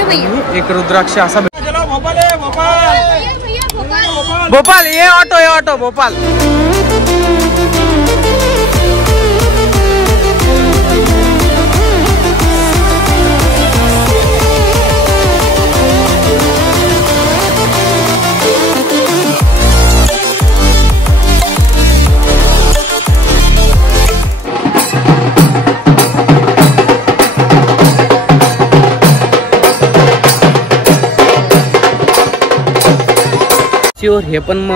एक रुद्राक्ष असा भोपाल ये ऑटो भोपाल। सिहोर हे पण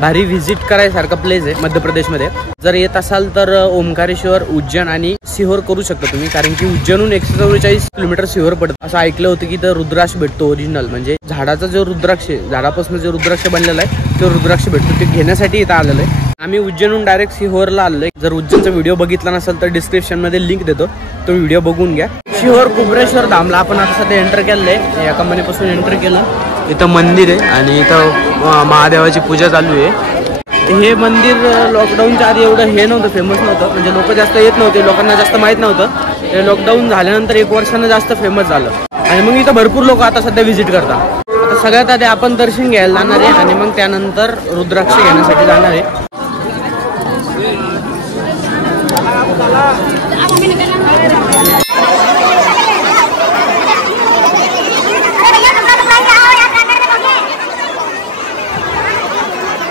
भारी व्हिजिट करायसारखं प्लेस आहे मध्य प्रदेशमध्ये। जर येत असाल तर ओमकारेश्वर, उज्जैन आणि सिहोर करू शकता तुम्ही, कारण की उज्जैनहून 144 किलोमीटर सिहोर पडतं। असं ऐकलं होतं की तर रुद्राक्ष भेटतो ओरिजिनल, म्हणजे झाडाचा जो रुद्राक्ष आहे, झाडापासून जो रुद्राक्ष बनलेला आहे तो रुद्राक्ष भेटतो, ते घेण्यासाठी इथं आलेलं आहे। आम्ही उज्जैनहून डायरेक्ट सिहोरला आलोय। जर उज्जैनचा व्हिडिओ बघितला नसेल तर डिस्क्रिप्शन मध्ये लिंक देतो, तो व्हिडिओ बघून घ्या। सिहोर कुबरेश्वर धामला आपण आता सध्या एंटर केलंय, या कंपनीपासून एंटर केलं। इथं मंदिर आहे आणि इथं महादेवाची पूजा चालू आहे। हे मंदिर लॉकडाऊनच्या आधी एवढं हे नव्हतं, फेमस नव्हतं, म्हणजे लोक जास्त येत नव्हते, लोकांना जास्त माहीत नव्हतं। हे लॉकडाऊन झाल्यानंतर 1 वर्षानं जास्त फेमस झालं आणि मग इथं भरपूर लोक आता सध्या व्हिजिट करतात। आता सगळ्यात आधी आपण दर्शन घ्यायला जाणार आहे आणि मग त्यानंतर रुद्राक्ष घेण्यासाठी जाणार आहे।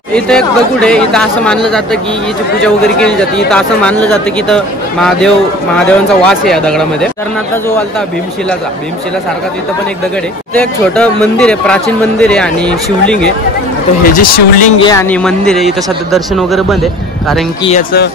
इथं एक दगड आहे, इथं असं मानलं जातं की याची पूजा वगैरे केली जाते। इथं असं मानलं जातं की इथं महादेवांचा वास आहे या दगडामध्ये। कर्नाटकचा जो आलता भीमशिला सारखा इथं पण एक दगड आहे। इथं एक छोटं मंदिर आहे, प्राचीन मंदिर आहे आणि शिवलिंग आहे। तर हे जे शिवलिंग आहे आणि मंदिर आहे, इथं सध्या दर्शन वगैरे बंद आहे, कारण की याचं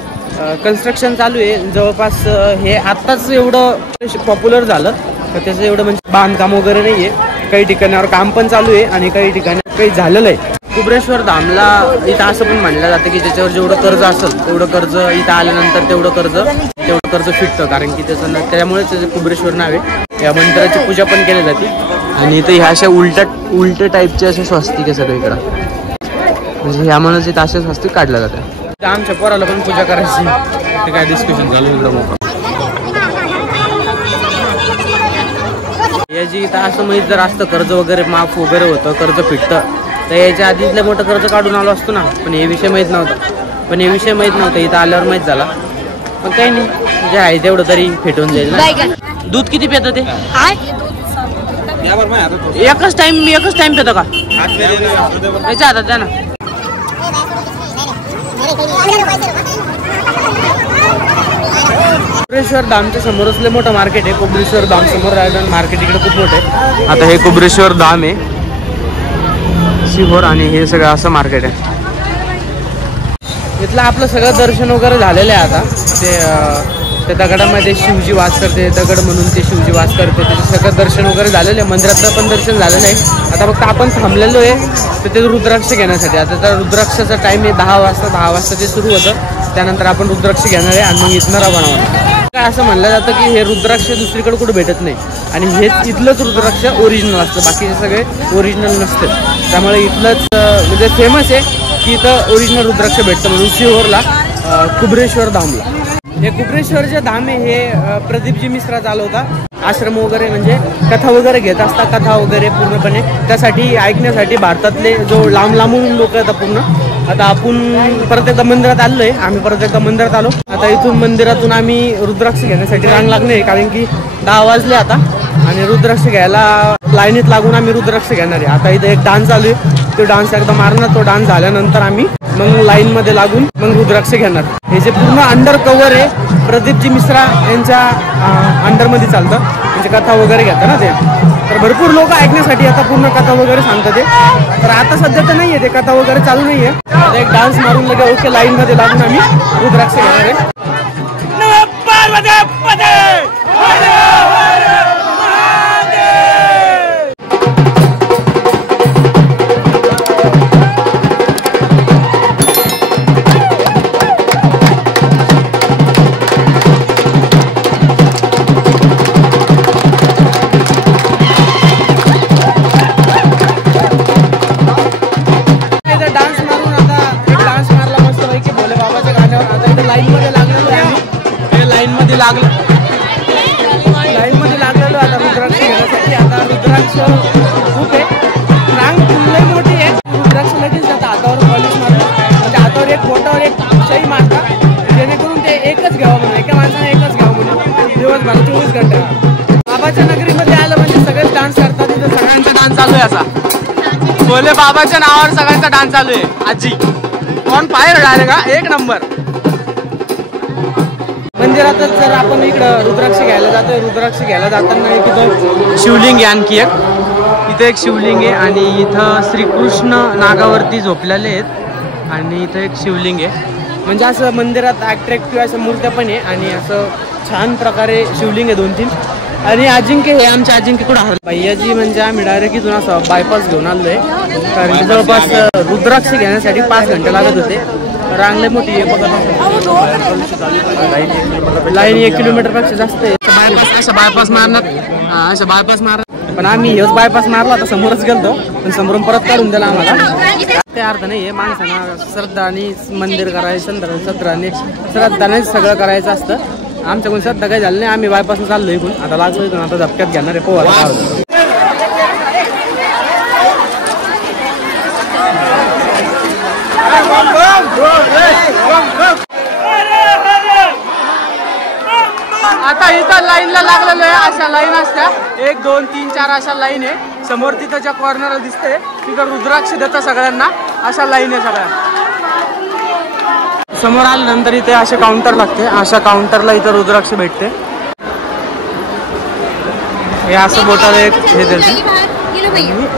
कन्स्ट्रक्शन चालू आहे। जवळपास हे आत्ताच एवढं पॉप्युलर झालं तर त्याचं एवढं म्हणजे बांधकाम वगैरे नाही आहे। काही ठिकाणावर काम पण चालू आहे आणि काही ठिकाणी काही झालेलं आहे। कुबरेश्वर धामला इथं असं पण मानलं जातं की ज्याच्यावर जेवढं कर्ज असेल तेवढं कर्ज इथं आल्यानंतर तेवढं कर्ज फिटतं, कारण की त्यामुळे त्याचं कुबरेश्वर नाव आहे। या मंदिराची पूजा पण केली जाते आणि इथं ह्या अशा उलट्या टाईपचे असे स्वस्तिक आहे सगळीकडं, म्हणजे ह्या म्हणूनच इथं असे स्वस्तिक काढलं जातं। आमच्या पोराला पण पूजा करायची, ते काय डिस्कशन चालू इकडं मोठं। याची इथं असं माहीत जर असतं कर्ज वगैरे माफ वगैरे होतं, कर्ज फिटतं, तर याच्या आधीतलं मोठं कर्ज काढून आलो असतो ना, पण हे विषय माहीत नव्हता। इथं आल्यावर माहीत झाला, पण काही नाही, जे आहे तेवढं तरी फेटून जाईल ना। दूध किती पितं ते? एकच टाइम पितं का? याच्या हातात द्या ना। कुबरेश्वर धामच्या समोरच लय मोठं मार्केट आहे। कुबरेश्वर धाम समोर राहिलं मार्केट इकडे खूप मोठं आहे। आता हे कुबरेश्वर धाम आहे सिहोर आणि हे सगळं असं मार्केट आहे। इथलं आपलं सगळं दर्शन वगैरे झालेलं आहे। आता ते दगडामध्ये शिवजी वास करते, दगड म्हणून ते शिवजी वास करते, त्याचं सगळं दर्शन वगैरे झालेलं आहे। मंदिरातलं पण दर्शन झालेलं आहे। आता फक्त आपण थांबलेलो आहे तर ते रुद्राक्ष घेण्यासाठी। आता त्या रुद्राक्षाचा टाईम आहे 10 वाजता ते सुरू होतं, त्यानंतर आपण रुद्राक्ष घेणार आहे आणि मग इथनं रवाना होणार। काय असं म्हणलं जातं की हे रुद्राक्ष दुसरीकडे कुठे भेटत नाही आणि हेच इथलंच रुद्राक्ष ओरिजिनल असतं, बाकीचे सगळे ओरिजिनल नसते। त्यामुळे इथलंच म्हणजे फेमस आहे की इथं ओरिजिनल रुद्राक्ष भेटतं, म्हणून सिहोरला कुबरेश्वर धामला। हे कुबरेश्वरचे धाम आहे, हे प्रदीपजी मिश्रा चालवता। आश्रम वगैरे म्हणजे कथा वगैरे घेत असतात, कथा वगैरे पूर्णपणे त्यासाठी ऐकण्यासाठी भारतातले जो लांबून लोक येतात पूर्ण। आता आपण परत एकदा मंदिरात आलोय, आम्ही परत एकदा मंदिरात आलो। आता इथून मंदिरातून आम्ही रुद्राक्ष घेण्यासाठी रांग लागणे, कारण की 10 वाजले आता आणि रुद्राक्ष घ्यायला लाईनीत लागून आम्ही रुद्राक्ष घेणार आहे। आता इथे एक डान्स चालू आहे, तो डान्स एकदा मारणार, तो डान्स झाल्यानंतर आम्ही मग लाईन मध्ये लागून मग रुद्राक्ष घेणार। हे जे पूर्ण अंडर कव्हर आहे प्रदीपजी मिश्रा यांच्या अंडरमध्ये चालतं, म्हणजे कथा वगैरे घेतात ना ते, तर भरपूर लोक ऐकण्यासाठी आता पूर्ण कथा वगैरे सांगतात ते। तर आता सध्या तर नाही आहे, ते कथा वगैरे चालू नाही आहे। एक डान्स मारून लगे ओके लाईन मध्ये लागून आम्ही रुद्राक्ष घेणार आहे। लाईन मध्ये लागलेलो आता रुद्राक्ष घेण्यासाठी। आता रुद्राक्ष खूप आहे, रांग लई मोठी आहे. रुद्राक्ष लगेच जातं हातावर पॉलिश मारलं म्हणजे हातावर एक बोटावर एक शाई मारता, जेणेकरून ते एकच घ्यावं म्हणून, एका माणसाने एकच घ्यावं म्हणून दिवसभर 24 घंटे. बाबाच्या नगरीमध्ये आलं म्हणजे सगळेच डान्स करतात. तिथं सगळ्यांचा डान्स चालू आहे असा, भोले बाबाच्या नावावर सगळ्यांचा डान्स चालू आहे. आजी ऑन फायर डायरेक्ट का एक नंबर. मंदिरातच जर आपण इकडं रुद्राक्ष घ्यायला जातोय, रुद्राक्ष घ्यायला जाताना एक इथं शिवलिंग आहे, आणखी एक इथं एक शिवलिंग आहे आणि इथं श्रीकृष्ण नागावरती झोपलेले आहेत आणि इथं एक शिवलिंग आहे. म्हणजे असं मंदिरात अट्रॅक्टिव्ह अशा मूर्त्या पण आहे आणि असं छान प्रकारे शिवलिंग आहे 2-3. आणि अजिंक्य हे आमचे अजिंक्य कुठं हरलं भैयाजी, म्हणजे आम्ही डायरेक्ट इथून असं बायपास घेऊन आलोय, कारण जवळपास रुद्राक्ष घेण्यासाठी 5 घंटे लागत होते. रांगले मोठी आहे बघा, लाईन 1 किलोमीटरपेक्षा जास्त आहे. बायपास मारणार, अशा बायपास मारणार, पण आम्ही हेच बायपास मारला आता समोरच गेलतो, पण समोरून परत काढून दिला आम्हाला. ते अर्थ नाही आहे, माणसांना श्रद्धाने मंदिर करायचं, श्रद्धाने सगळं करायचं असतं. आमच्याकडून श्रद्धा काही झालं नाही, आम्ही बायपासून चाललो इकडून, आता लागलो इकडून, आता झपक्यात घेणार आहे पोहायला. आता इथं लाईनला लागलेलो आहे, अशा लाईन असत्या 1 2 3 4 अशा लाईन आहे. समोर तिथं ज्या कॉर्नरला दिसते तिथं रुद्राक्ष देतं सगळ्यांना, अशा लाईन आहे सगळ्या. समोर आल्यानंतर इथे असे काउंटर लागते, अशा काउंटरला इथं रुद्राक्ष भेटते. हे असं बोटाला एक हे देते,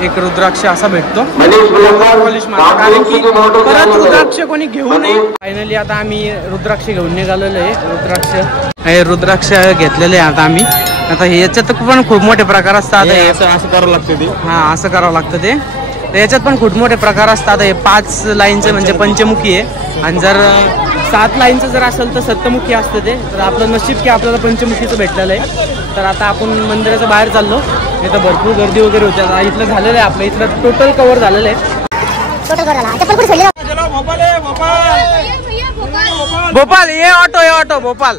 एक रुद्राक्ष असा भेटतो, पॉलिश मारतो, कारण की परत रुद्राक्ष कोणी घेऊ नये. फायनली आता आम्ही रुद्राक्ष घेऊन निघालेलो आहे. हे रुद्राक्ष घेतलेले आहे आता आम्ही. आता याच्यात पण खूप मोठे प्रकार असतात, असं करावं लागतं ते. हा असं करावं लागतं ते. तर याच्यात पण खूप मोठे प्रकार असतात. हे 5 लाईनचे म्हणजे पंचमुखी आहे, आणि जर 7 लाईनचं जर असेल तर सप्तमुखी असतं ते. तर आपलं नशीब की आपल्याला पंचमुखीचं भेटलेलं आहे. तर आता आपण मंदिराच्या बाहेर चाललो, इथं भरपूर गर्दी वगैरे होती. आता इथलं झालेलं आहे, आपलं इथलं टोटल कव्हर झालेलं आहे. भोपाल ये ऑटो भोपाल.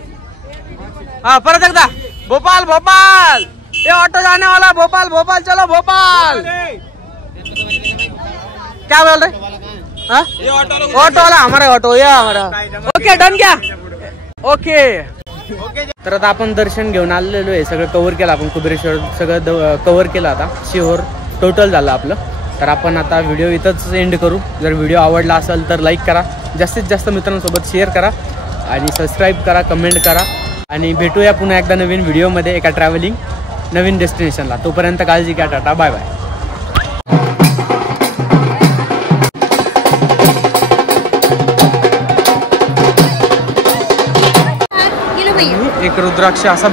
हाँ परत एकदा भोपाल ये ऑटो जाने वाला भोपाल चलो भोपाल. क्या बोल रहे? हाँ ऑटो वाला हमारा ऑटो या हमारा. ओके डन क्या ओके. तर आता आपण दर्शन घेऊन आलेलो आहे, सगळं कव्हर केलं आपण, कुबेरेश्वर सगळं कव्हर केलं. आता शिहोर टोटल झालं आपलं. तर आपण आता व्हिडिओ इथंच एंड करू. जर व्हिडिओ आवडला असेल तर लाईक करा, जास्तीत जास्त मित्रांसोबत शेअर करा आणि सबस्क्राईब करा, कमेंट करा. आणि भेटूया पुन्हा एकदा नवीन व्हिडिओमध्ये, एका ट्रॅव्हलिंग नवीन डेस्टिनेशनला. तोपर्यंत काळजी घ्या, टाटा बाय बाय. एक रुद्राक्ष असा